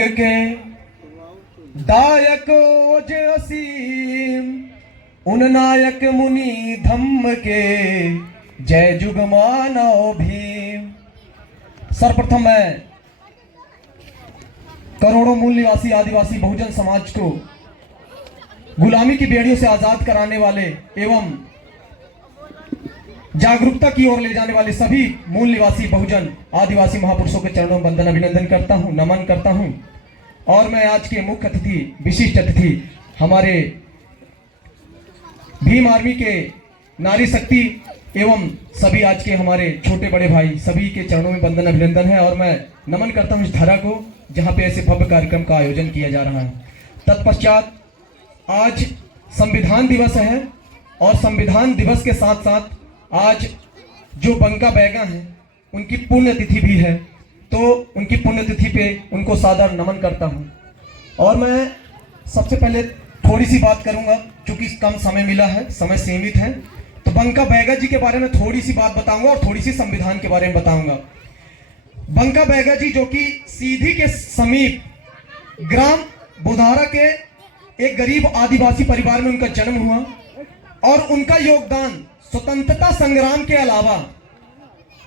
के दायक ओजे असीम उन नायक मुनि धम्म के जय जुग मानव भीम। सर्वप्रथम मैं करोड़ों मूल निवासी आदिवासी बहुजन समाज को गुलामी की बेड़ियों से आजाद कराने वाले एवं जागरूकता की ओर ले जाने वाले सभी मूल निवासी बहुजन आदिवासी महापुरुषों के चरणों में वंदन अभिनंदन करता हूं, नमन करता हूं। और मैं आज के मुख्य अतिथि, विशिष्ट अतिथि हमारे भीम आर्मी के नारी शक्ति एवं सभी आज के हमारे छोटे बड़े भाई सभी के चरणों में वंदन अभिनंदन है। और मैं नमन करता हूं इस धारा को जहां पे ऐसे भव्य कार्यक्रम का आयोजन किया जा रहा है। तत्पश्चात आज संविधान दिवस है और संविधान दिवस के साथ साथ आज जो बंका बैगा हैं उनकी पुण्यतिथि भी है, तो उनकी पुण्यतिथि पे उनको सादर नमन करता हूं। और मैं सबसे पहले थोड़ी सी बात करूंगा क्योंकि कम समय मिला है, समय सीमित है, तो बंका बैगा जी के बारे में थोड़ी सी बात बताऊंगा और थोड़ी सी संविधान के बारे में बताऊंगा। बंका बैगा जी जो कि सीधी के समीप ग्राम बुधारा के एक गरीब आदिवासी परिवार में उनका जन्म हुआ और उनका योगदान स्वतंत्रता संग्राम के अलावा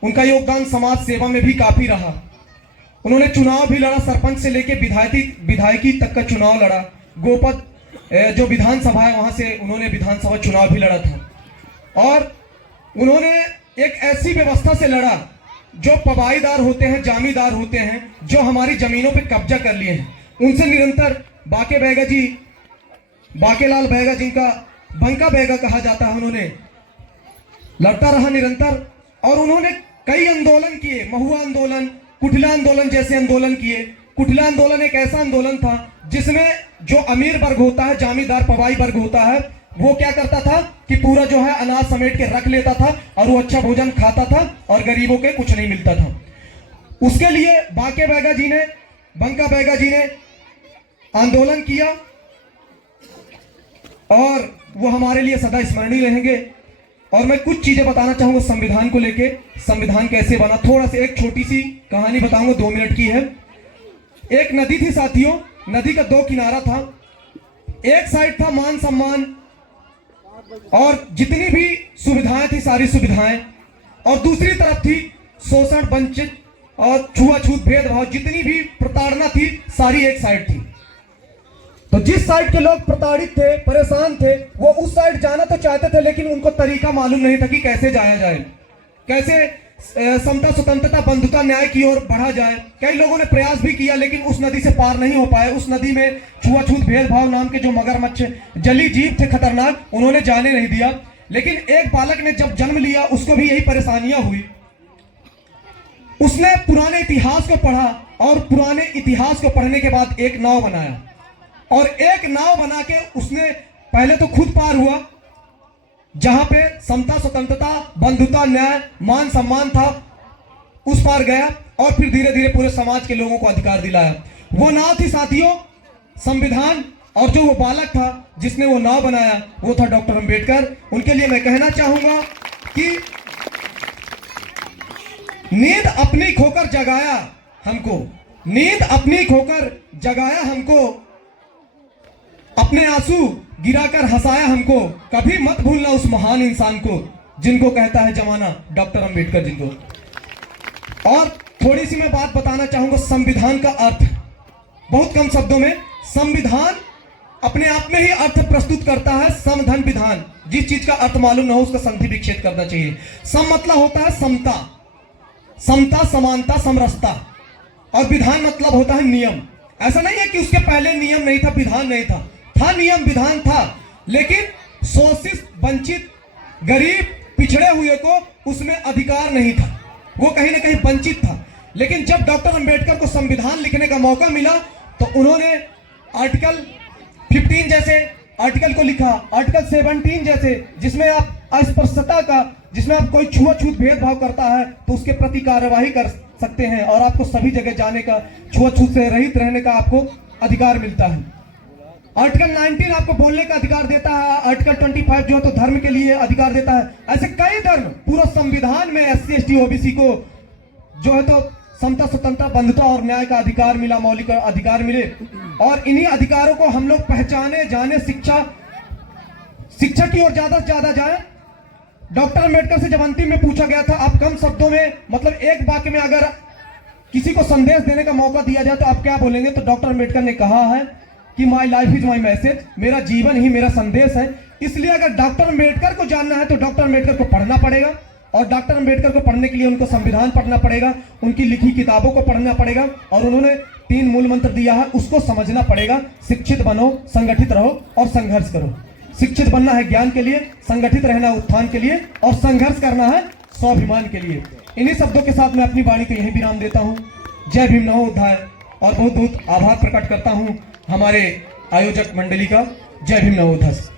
उनका योगदान समाज सेवा में भी काफी रहा। उन्होंने चुनाव भी लड़ा, सरपंच से लेकर विधायकी तक का चुनाव लड़ा। गोपद जो विधानसभा है वहां से उन्होंने विधानसभा चुनाव भी लड़ा था। और उन्होंने एक ऐसी व्यवस्था से लड़ा जो पबाईदार होते हैं, जामीदार होते हैं, जो हमारी जमीनों पे कब्जा कर लिए हैं, उनसे निरंतर बाकेलाल बैगा जिनका बंका बैगा कहा जाता है, उन्होंने लड़ता रहा निरंतर। और उन्होंने कई आंदोलन किए, महुआ आंदोलन, कुटिला आंदोलन जैसे आंदोलन किए। कुटिला आंदोलन एक ऐसा आंदोलन था जिसमें जो अमीर वर्ग होता है, जामीदार पबाई वर्ग होता है, वो क्या करता था कि पूरा जो है अनाज समेट के रख लेता था और वो अच्छा भोजन खाता था और गरीबों के कुछ नहीं मिलता था। उसके लिए बंका बैगा जी ने आंदोलन किया और वो हमारे लिए सदा स्मरणीय रहेंगे। और मैं कुछ चीजें बताना चाहूंगा संविधान को लेके, संविधान कैसे बना। थोड़ा सा एक छोटी सी कहानी बताऊंगा, 2 मिनट की है। एक नदी थी साथियों, नदी का 2 किनारा था। एक साइड था मान सम्मान और जितनी भी सुविधाएं थी सारी सुविधाएं, और दूसरी तरफ थी शोषण, वंचित और छुआछूत, भेदभाव, जितनी भी प्रताड़ना थी सारी एक साइड थी। तो जिस साइड के लोग प्रताड़ित थे, परेशान थे, वो उस साइड जाना तो चाहते थे लेकिन उनको तरीका मालूम नहीं था कि कैसे जाया जाए, कैसे समता, स्वतंत्रता, बंधुता, न्याय की ओर बढ़ा जाए। कई लोगों ने प्रयास भी किया लेकिन उस नदी से पार नहीं हो पाए। उस नदी में छुआछूत, भेदभाव नाम के जो मगरमच्छ जली जीव थे खतरनाक, उन्होंने जाने नहीं दिया। लेकिन एक बालक ने जब जन्म लिया उसको भी यही परेशानियां हुई। उसने पुराने इतिहास को पढ़ा और पुराने इतिहास को पढ़ने के बाद एक नाव बनाया और एक नाव बना के उसने पहले तो खुद पार हुआ जहां पे समता, स्वतंत्रता, बंधुता, न्याय, मान सम्मान था, उस पार गया और फिर धीरे धीरे पूरे समाज के लोगों को अधिकार दिलाया। वो नाव थी साथियों संविधान, और जो वो बालक था जिसने वो नाव बनाया वो था डॉक्टर अंबेडकर। उनके लिए मैं कहना चाहूंगा कि नींद अपनी खोकर जगाया हमको, नींद अपनी खोकर जगाया हमको, अपने आंसू गिराकर हंसाया हमको, कभी मत भूलना उस महान इंसान को जिनको कहता है जमाना, डॉक्टर अंबेडकर जी को। और थोड़ी सी मैं बात बताना चाहूंगा संविधान का अर्थ, बहुत कम शब्दों में। संविधान अपने आप में ही अर्थ प्रस्तुत करता है। सम धन विधान, जिस चीज का अर्थ मालूम ना हो उसका संधि विच्छेद करना चाहिए। सम मतलब होता है समता, समता, समानता, समरसता, और विधान मतलब होता है नियम। ऐसा नहीं है कि उसके पहले नियम नहीं था, विधान नहीं था, नियम विधान था, लेकिन शोषित, वंचित, गरीब, पिछड़े हुए को उसमें अधिकार नहीं था, वो कहीं ना कहीं वंचित था। लेकिन जब डॉक्टर अंबेडकर को संविधान लिखने का मौका मिला तो उन्होंने आर्टिकल 15 जैसे आर्टिकल को लिखा, आर्टिकल 17 जैसे, जिसमें आप अस्पृश्यता का, जिसमें आप कोई छुआछूत, भेदभाव करता है तो उसके प्रति कार्यवाही कर सकते हैं और आपको सभी जगह जाने का, छुआछूत से रहित रहने का आपको अधिकार मिलता है। आर्टिकल 19 आपको बोलने का अधिकार देता है। आर्टिकल 25 जो है तो धर्म के लिए अधिकार देता है। ऐसे कई धर्म पूरा संविधान में SC ST OBC को जो है तो समता, स्वतंत्रता, बंधुता और न्याय का अधिकार मिला, मौलिक अधिकार मिले। और इन्हीं अधिकारों को हम लोग पहचाने, जाने, शिक्षा की ओर ज्यादा से ज्यादा जाए। डॉक्टर अम्बेडकर से जब अंतिम में पूछा गया था, आप कम शब्दों में, मतलब एक वाक्य में अगर किसी को संदेश देने का मौका दिया जाए तो आप क्या बोलेंगे? तो डॉक्टर अम्बेडकर ने कहा है कि my life is my message, मेरा जीवन ही मेरा संदेश है। इसलिए अगर डॉक्टर अम्बेडकर को जानना है तो डॉक्टर अम्बेडकर को पढ़ना पड़ेगा, और डॉक्टर अम्बेडकर को पढ़ने के लिए उनको संविधान पढ़ना पड़ेगा, उनकी लिखी किताबों को पढ़ना पड़ेगा, और उन्होंने 3 मूल मंत्र दिया है, उसको समझना पड़ेगा। शिक्षित बनो, संगठित रहो और संघर्ष करो। शिक्षित बनना है ज्ञान के लिए, संगठित रहना उत्थान के लिए, और संघर्ष करना है स्वाभिमान के लिए। इन्हीं शब्दों के साथ मैं अपनी वाणी को यहीं विराम देता हूं। जय भीम, नमोबुद्धाय। और बहुत बहुत आभार प्रकट करता हूं हमारे आयोजक मंडली का। जय भीम, नमोबुद्धाय।